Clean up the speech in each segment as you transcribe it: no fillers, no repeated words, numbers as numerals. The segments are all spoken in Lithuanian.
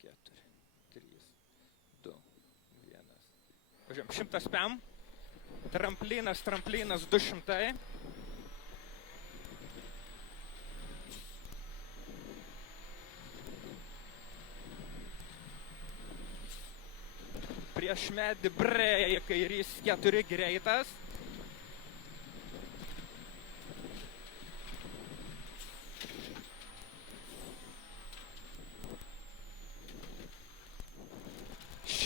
4, 3, 2, 1. Važiuojam, 100 pem. Tramplinas 200. Prieš medį brėja, kairys 4 greitas.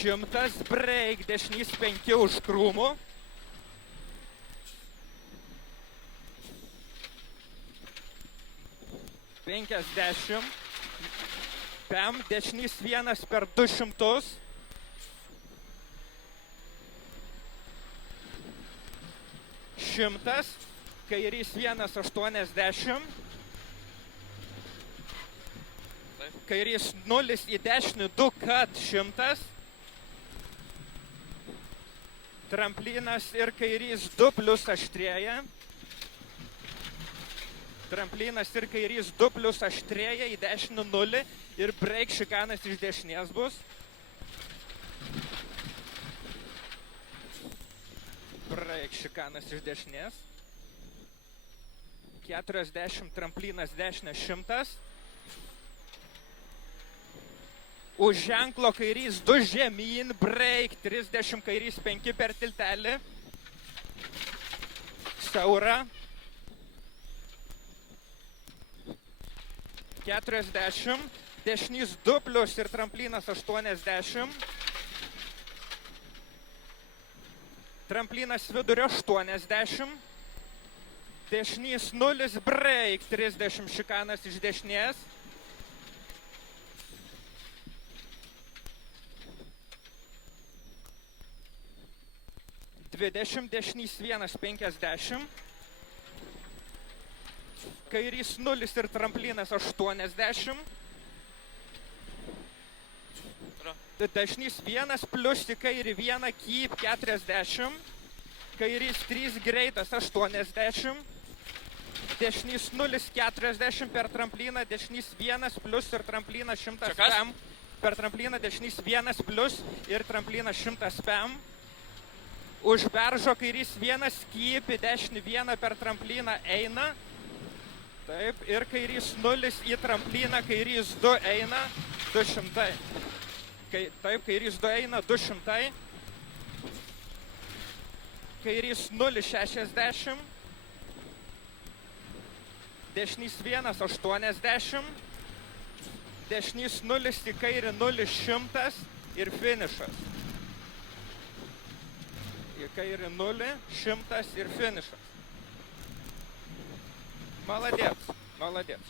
Šimtas break, dešinys 5 už krūmų. $50. Pem, dešinys 1 per 200. Šimtas, kairys 1,80. Kairys 0 į dešinį 2 kat 100. Tramplinas ir kairys 2 plus aštrėja. Tramplinas ir kairys 2 plus aštrėja, į dešinį 0 ir break šikanas iš dešinės bus. Break šikanas iš dešinės. 40 tramplinas dešinė 100. Už ženklo kairys 2 žemyn, break 30 kairys 5 per tiltelį. Siaura. 40. Dešinys 2 plus ir tramplinas 80. Tramplinas vidurio 80. Dešinys 0, break 30 šikanas iš dešinės. 20, dešinys 1,50. Kairys 0 ir tramplinas 80. Dešinys 1 plus į kairį 1, keep 40. Kairys 3 greitas 80. Dešinys 0, 40 per trampliną. Dešinys 1 plus ir tramplinas 100 pem. Per trampliną dešinys 1 plus ir tramplinas 100 pem. Už beržo kairys 1, keep į dešinį 1 per trampliną eina. Taip, ir kairys 0 į trampliną, kairys 2 eina 200. Taip, kairys 2 eina 200. Kairys 0, 60. Dešinys 1, 80. Dešinys 0 į kairį 0, 100 ir finišas. Į kairį 0, 100 ir finišas. Молодец, молодец.